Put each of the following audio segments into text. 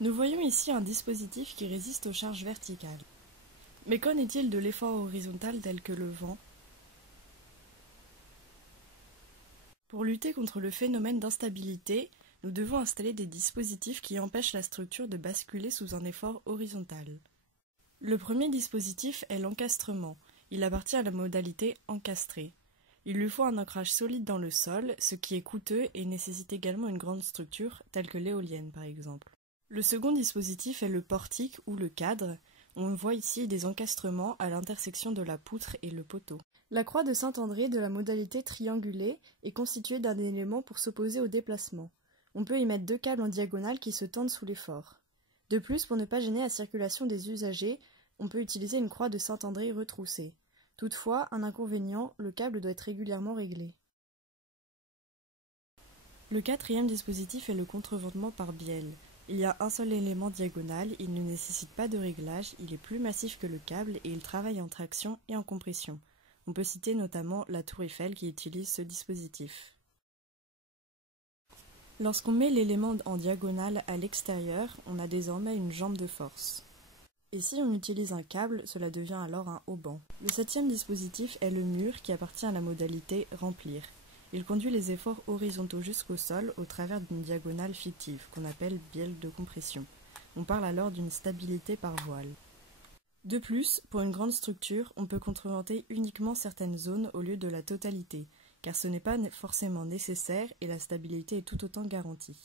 Nous voyons ici un dispositif qui résiste aux charges verticales. Mais qu'en est-il de l'effort horizontal tel que le vent? Pour lutter contre le phénomène d'instabilité, nous devons installer des dispositifs qui empêchent la structure de basculer sous un effort horizontal. Le premier dispositif est l'encastrement. Il appartient à la modalité encastrée. Il lui faut un ancrage solide dans le sol, ce qui est coûteux et nécessite également une grande structure, telle que l'éolienne par exemple. Le second dispositif est le portique ou le cadre. On voit ici des encastrements à l'intersection de la poutre et le poteau. La croix de Saint-André de la modalité triangulée est constituée d'un élément pour s'opposer au déplacement. On peut y mettre deux câbles en diagonale qui se tendent sous l'effort. De plus, pour ne pas gêner la circulation des usagers, on peut utiliser une croix de Saint-André retroussée. Toutefois, un inconvénient, le câble doit être régulièrement réglé. Le quatrième dispositif est le contreventement par bielle. Il y a un seul élément diagonal, il ne nécessite pas de réglage, il est plus massif que le câble et il travaille en traction et en compression. On peut citer notamment la Tour Eiffel qui utilise ce dispositif. Lorsqu'on met l'élément en diagonale à l'extérieur, on a désormais une jambe de force. Et si on utilise un câble, cela devient alors un haubans. Le septième dispositif est le mur qui appartient à la modalité remplir. Il conduit les efforts horizontaux jusqu'au sol au travers d'une diagonale fictive, qu'on appelle bielle de compression. On parle alors d'une stabilité par voile. De plus, pour une grande structure, on peut contreventer uniquement certaines zones au lieu de la totalité, car ce n'est pas forcément nécessaire et la stabilité est tout autant garantie.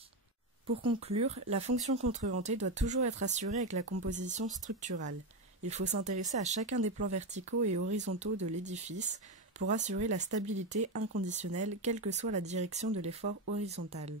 Pour conclure, la fonction contreventée doit toujours être assurée avec la composition structurale. Il faut s'intéresser à chacun des plans verticaux et horizontaux de l'édifice pour assurer la stabilité inconditionnelle quelle que soit la direction de l'effort horizontal.